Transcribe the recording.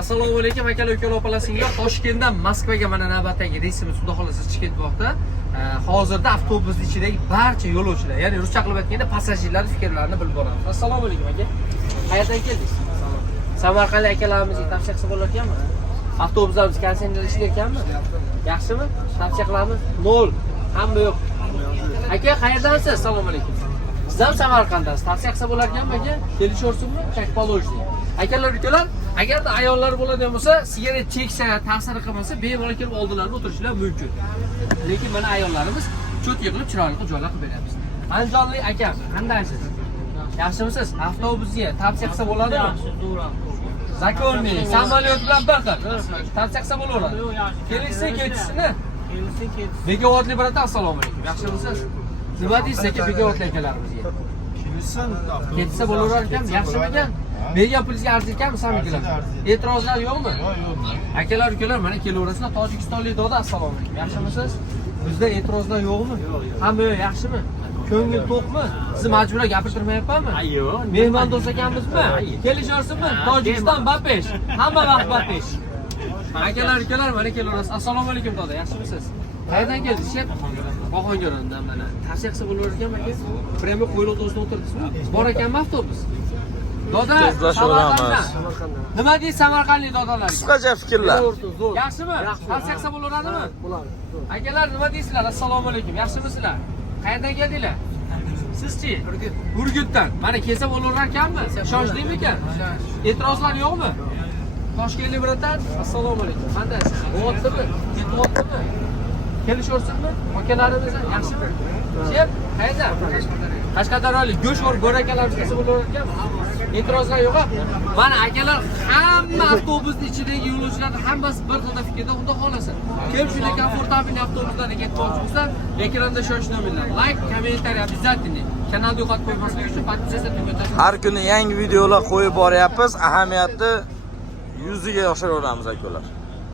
Assalomu alaykum akalar, ukalar, opalar, singlar. Toshkentdan Moskvaga mana navbatdagi reysimiz xudo xolasa chiqib ketmoqda. Hozirda avtobus ichidagi barcha yo'lovchilar, ya'ni ruscha qilib aytganda passajirlar fikrlarini bilib olamiz. Assalomu alaykum aka. Qayerdan keldingiz? Samarqand akalarimizga tavsiya qilsa bo'larkanmi? Avtobuslarimiz konditsioner ishlayotganmi? Yaxshimi? Tavsiya qilamiz. 0. Hamma yo'q. Aka, qayerdansiz? Assalomu alaykum. Siz ham Samarqanddasiz. Tavsiya qilsa bo'larkanmi aka? Kelishaversinmi? Chakpolojni. Akalar, ukalar, agarda ayollar bo'ladigan bo'lsa, sigaret cheksa, ta'sir qilmasa, bemalol kelib oldilariga o'tirishlar mumkin. Lekin mana ayollarimiz cho't yig'ilib chiroyli joylar qilib beramiz. Andijonlik aka, qandaysiz? Yaxshimisiz? Avtobusga tavsiya qilsa bo'ladimi? Yaxshi, to'g'ri. Zakonniy, samolyot bilan bir xil. Tavsiya qilsa bo'laveradi. Kelishsa ketisini. Kelsa ketsin. Bekovatli brata, assalomu alaykum. Yaxshimisiz? Nima deysiz aka bekovatli akalarimizga? Ketsa bo'laverar ekan, yaxshimi ekan? Nega pulga arziykanmi samikilar? E'tirozlar yo'qmi? Akalar, ukalar, mana kelaverasizlar. Tojikistonlik doda, assalomu alaykum. Yaxshimisiz? Bizda e'tirozlar yo'qmi? Hamma yaxshimi? Ko'ngil to'qmi? Sizni majburan gapirtirmayapmanmi? Yo'q. Mehmon do'st ekanmizmi? Kelishaversinmi? Tojikiston bapesh. Hamma vaqt bapesh. Akalar, ukalar, mana kelaverasiz. Assalomu alaykum doda, yaxshimisiz? Qayerdan keldingiz? Oxongarondan mana. Tavsiya qilsa bo'lavergan aka. Premi qo'yloq do'stni o'tirdingizmi? Bor ekanmi avtobus? Doda, Samarqanddan. Nima deysiz Samarqandlik dodalar? Qisqacha fikrlar. Yaxshimi? Tavsiya qilsa bo'laveradimi? Akalar, nima deysizlar? Assalomu alaykum. Yaxshimisizlar? Qayerdan keldinglar? Sizchi? Urgutdan. Mana kelsa bo'laverar ekanmi? Ishonchlimikan? E'tirozlar yo'qmi? Toshkentlik biratan, assalomu alaykum. Qandaysiz? Bo'lyaptimi? Ketyaptimi? Kelishaversinmi? Akalarimiz yaxshimi? Chep, qayerdan? Qashqadaryolik go'sht va bo'rakalarimiz kelsa bo'laverar ekanmi? E'tirozlar yo'q. Mana akalar hamma avtobusning ichidagi yo'lovchilarning hammasi bir xil fikrda, xudo xolasa. Kim shunday komfortabil avtobuslarga ketmoqchi bo'lsa, ekranda shosh nomerlar. Like, kommentariy обязательно. Kanalni yo'qotib qo'ymaslik uchun podpisatsiya tugmachasini. Har kuni yangi videolar qo'yib boryapmiz. Ahamiyatni yuziga yoshiraveramiz akalar.